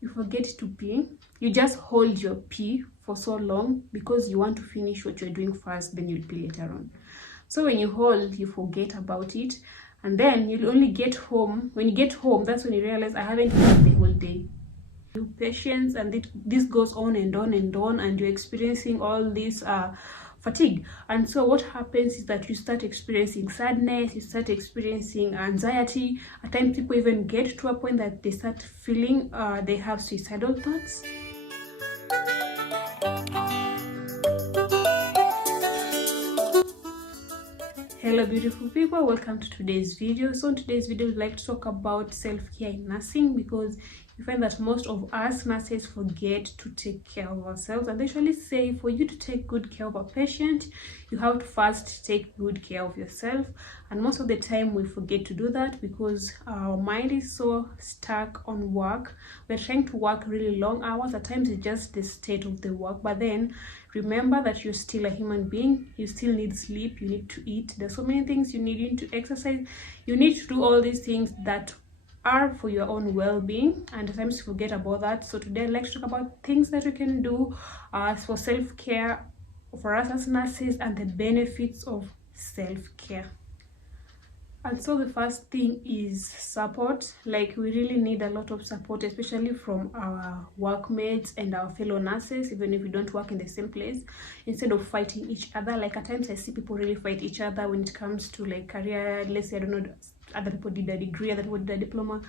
you forget to pee. You just hold your pee for so long because you want to finish what you're doing first, then you'll pee later on. So when you hold, you forget about it, and then you'll only get home. When you get home, that's when you realize I haven't peed the whole day. Patience, and this goes on and on and on, and you're experiencing all this fatigue. And so what happens is that you start experiencing sadness, you start experiencing anxiety. At times people even get to a point that they start feeling they have suicidal thoughts. Hello beautiful people, welcome to today's video. So in today's video we'd like to talk about self-care in nursing, because you find that most of us nurses forget to take care of ourselves, and they usually say for you to take good care of a patient, you have to first take good care of yourself. And most of the time we forget to do that because our mind is so stuck on work. We're trying to work really long hours. At times it's just the state of the work, but then remember that you're still a human being. You still need sleep, you need to eat. There's so many things you need. You need to exercise, you need to do all these things that are for your own well-being, and at times you forget about that. So today I'd like to talk about things that you can do for self-care for us as nurses, and the benefits of self-care. And so the first thing is support. Like, we really need a lot of support, especially from our workmates and our fellow nurses, even if we don't work in the same place. Instead of fighting each other, like at times I see people really fight each other when it comes to like career. Let's say, I don't know, other people did a degree, other people did a diploma.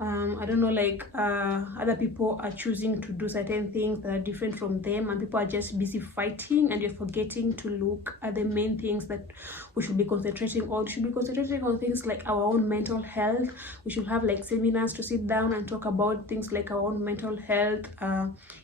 I don't know, like other people are choosing to do certain things that are different from them, and people are just busy fighting, and you're forgetting to look at the main things that we should be concentrating on. We should be concentrating on things like our own mental health. We should have like seminars to sit down and talk about things like our own mental health.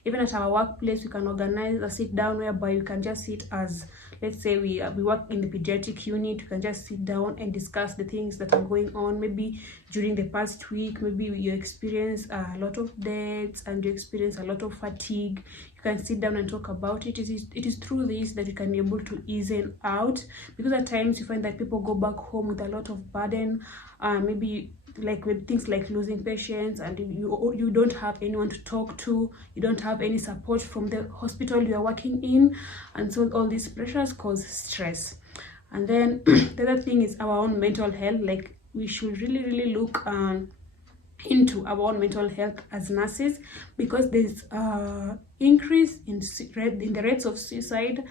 Even at our workplace, we can organize a sit down whereby you can just sit as, let's say we work in the pediatric unit. You can just sit down and discuss the things that are going on. Maybe during the past week, maybe you experience a lot of deaths and you experience a lot of fatigue. You can sit down and talk about it. It is through this that you can be able to ease out, because at times you find that people go back home with a lot of burden, maybe like with things like losing patients, and you don't have anyone to talk to, you don't have any support from the hospital you are working in, and so all these pressures cause stress. And then the other thing is our own mental health. Like, we should really look into our own mental health as nurses, because there's increase in the rates of suicide,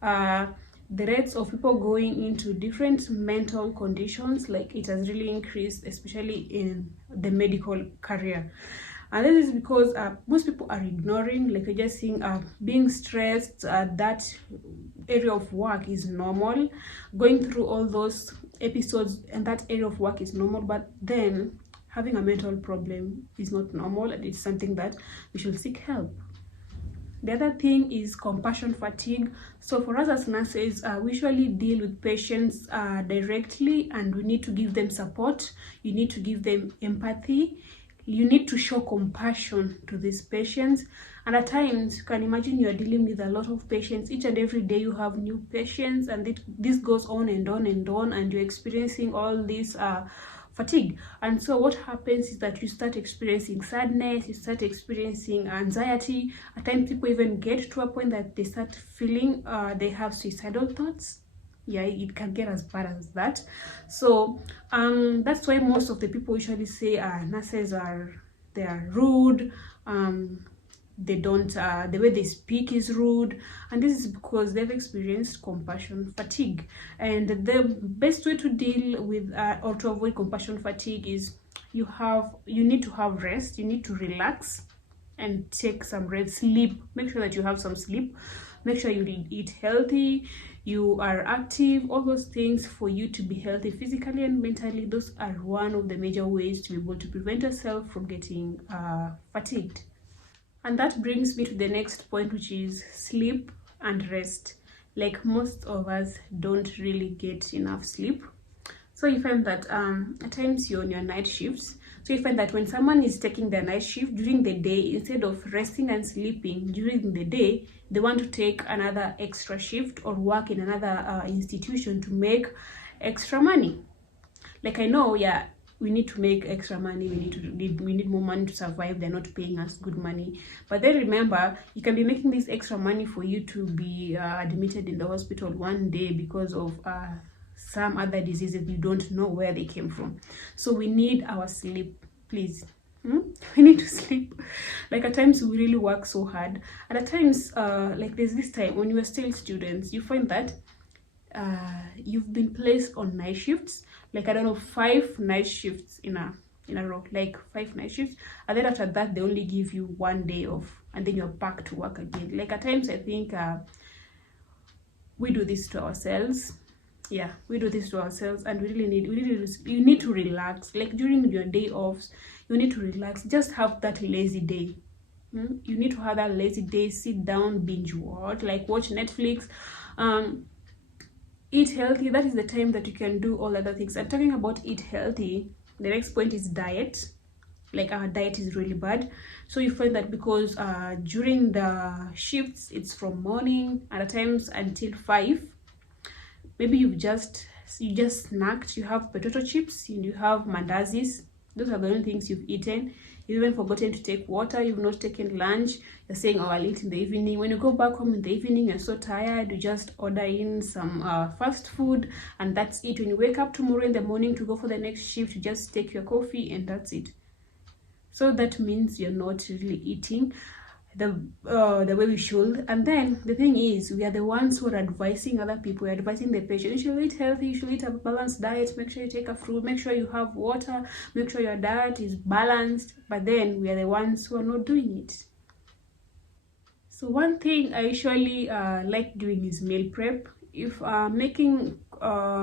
the rates of people going into different mental conditions. Like, it has really increased, especially in the medical career. And this is because most people are ignoring, like you're just seeing being stressed. That area of work is normal. Going through all those episodes and that area of work is normal, but then having a mental problem is not normal, and it's something that we should seek help. The other thing is compassion fatigue. So for us as nurses, we usually deal with patients directly, and we need to give them support. You need to give them empathy. You need to show compassion to these patients. And at times, you can imagine you're dealing with a lot of patients. Each and every day you have new patients, and this goes on and on and on, and you're experiencing all this fatigue. And so what happens is that you start experiencing sadness, you start experiencing anxiety. At times people even get to a point that they start feeling they have suicidal thoughts. Yeah, it can get as bad as that. So that's why most of the people usually say nurses are rude. They don't the way they speak is rude, and this is because they've experienced compassion fatigue. And the best way to deal with or to avoid compassion fatigue is you need to have rest. You need to relax and take some rest. Sleep, make sure that you have some sleep. Make sure you eat healthy, you are active. All those things for you to be healthy physically and mentally, those are one of the major ways to be able to prevent yourself from getting fatigued. And that brings me to the next point, which is sleep and rest. Like, most of us don't really get enough sleep. So you find that at times you're on your night shifts. So you find that when someone is taking their night shift during the day, instead of resting and sleeping during the day, they want to take another extra shift or work in another institution to make extra money. Like, I know, yeah, we need to make extra money, we need more money to survive, they're not paying us good money. But then remember, you can be making this extra money for you to be admitted in the hospital one day because of some other diseases you don't know where they came from. So we need our sleep, please. We need to sleep. Like at times we really work so hard, and at times like there's this time when you are still students, you find that you've been placed on night shifts, like I don't know, 5 night shifts in a row, like 5 night shifts, and then after that they only give you 1 day off, and then you're back to work again. Like at times I think we do this to ourselves. Yeah, we do this to ourselves, and you need to relax. Like during your day offs, you need to relax. Just have that lazy day. You need to have that lazy day, sit down, binge watch, like watch Netflix, eat healthy. That is the time that you can do all other things. I'm talking about eat healthy. The next point is diet. Like our diet is really bad, so you find that because during the shifts it's from morning and at times until 5, maybe you just snacked, you have potato chips, you have mandazis. Those are the only things you've eaten. You've even forgotten to take water, you've not taken lunch. You're saying, oh, I'll eat in the evening. When you go back home in the evening, you're so tired, you just order in some fast food, and that's it. When you wake up tomorrow in the morning to go for the next shift, you just take your coffee and that's it. So that means you're not really eating the way we should. And then the thing is, we are the ones who are advising other people, we're advising the patient, you should eat healthy, you should eat a balanced diet, make sure you take a fruit, make sure you have water, make sure your diet is balanced. But then we are the ones who are not doing it. So one thing I usually like doing is meal prep. If making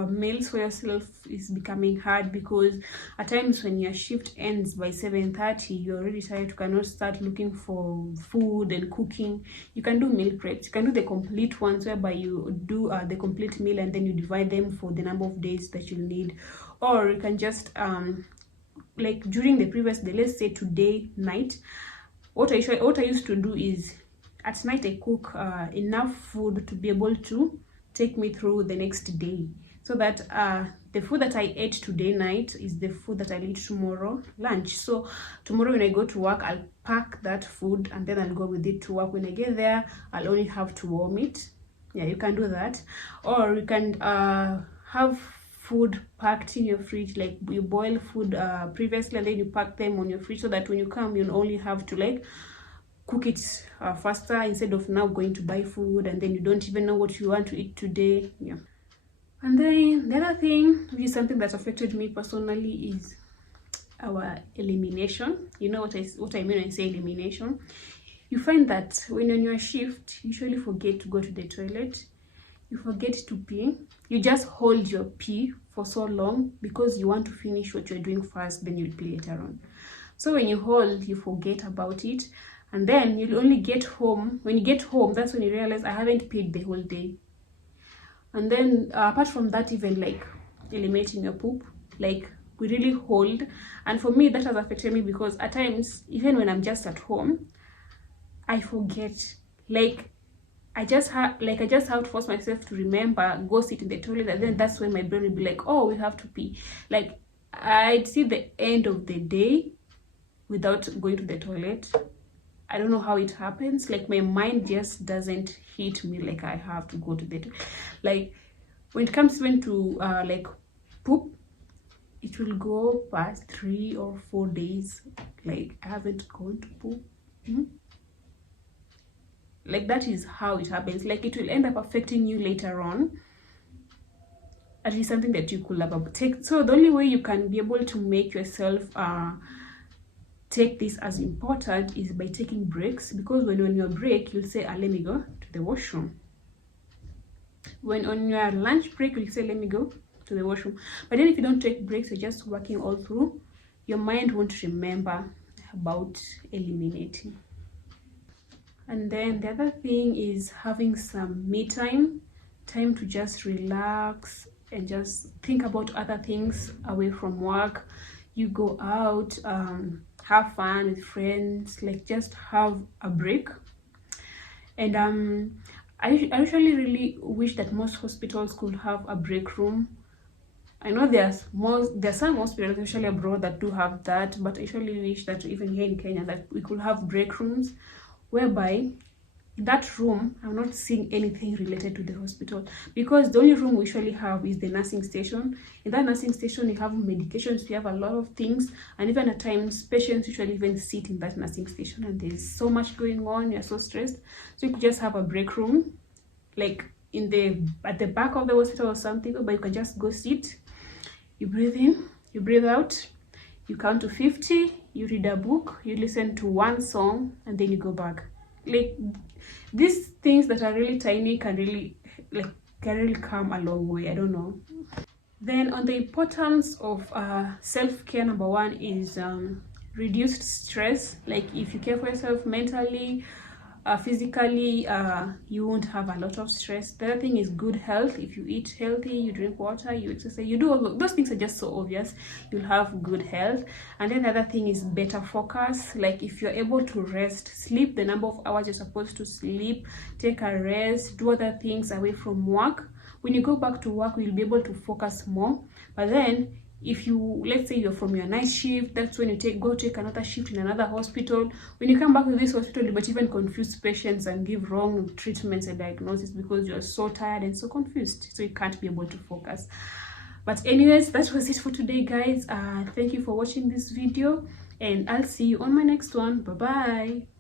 meals for yourself is becoming hard, because at times when your shift ends by 7:30, you're already tired, you cannot start looking for food and cooking, you can do meal preps. You can do the complete ones, whereby you do the complete meal and then you divide them for the number of days that you need. Or you can just like during the previous day, let's say today night, what I used to do is at night I cook enough food to be able to take me through the next day, so that the food that I ate today night is the food that I'll eat tomorrow lunch. So tomorrow when I go to work, I'll pack that food and then I'll go with it to work. When I get there, I'll only have to warm it. Yeah, you can do that. Or you can have food packed in your fridge, like you boil food previously and then you pack them on your fridge, so that when you come, you'll only have to like cook it faster, instead of now going to buy food and then you don't even know what you want to eat today. Yeah. And then the other thing, which is something that affected me personally, is our elimination. You know what I mean when I say elimination? You find that when on your shift, you usually forget to go to the toilet, you forget to pee, you just hold your pee for so long because you want to finish what you're doing first, then you'll pee later on. So when you hold, you forget about it, and then you'll only get home. When you get home, that's when you realize, I haven't peed the whole day. And then apart from that, even like eliminating your poop, like we really hold. And for me, that has affected me, because at times, even when I'm just at home, I forget. Like I just have to force myself to remember, go sit in the toilet, and then that's when my brain will be like, oh, we have to pee. Like I'd see the end of the day without going to the toilet. I don't know how it happens. Like my mind just doesn't hit me like I have to go to the toilet. Like when it comes even to like poop, it will go past 3 or 4 days like I haven't gone to poop. Like that is how it happens. Like it will end up affecting you later on. At least something that you could have take. So the only way you can be able to make yourself take this as important is by taking breaks, because when on your break, you'll say, let me go to the washroom. When on your lunch break, you'll say, let me go to the washroom. But then if you don't take breaks, you're just working all through, your mind won't remember about eliminating. And then the other thing is having some me time to just relax and just think about other things away from work. You go out, have fun with friends, like just have a break. And I usually really wish that most hospitals could have a break room I know there's some hospitals, especially abroad, that do have that, but I usually wish that even here in Kenya that we could have break rooms whereby in that room I'm not seeing anything related to the hospital, because the only room we usually have is the nursing station. In that nursing station you have medications, you have a lot of things, and even at times patients usually even sit in that nursing station and there's so much going on, you're so stressed. So you could just have a break room like at the back of the hospital or something, but you can just go sit, you breathe in, you breathe out, you count to 50, you read a book, you listen to one song, and then you go back. Like, these things that are really tiny can really come a long way. I don't know. Then on the importance of self-care, number one is reduced stress. Like, if you care for yourself mentally, physically, you won't have a lot of stress. The other thing is good health. If you eat healthy, you drink water, you exercise, you do all those things are just so obvious, you'll have good health. And then the other thing is better focus. Like, if you're able to rest, sleep the number of hours you're supposed to sleep, take a rest, do other things away from work. When you go back to work, you'll be able to focus more. But then if you, let's say you're from your night shift, that's when you go take another shift in another hospital. When you come back to this hospital, you might even confuse patients and give wrong treatments and diagnosis because you're so tired and so confused, so you can't be able to focus. But anyways, that was it for today, guys. Thank you for watching this video, and I'll see you on my next one. Bye bye.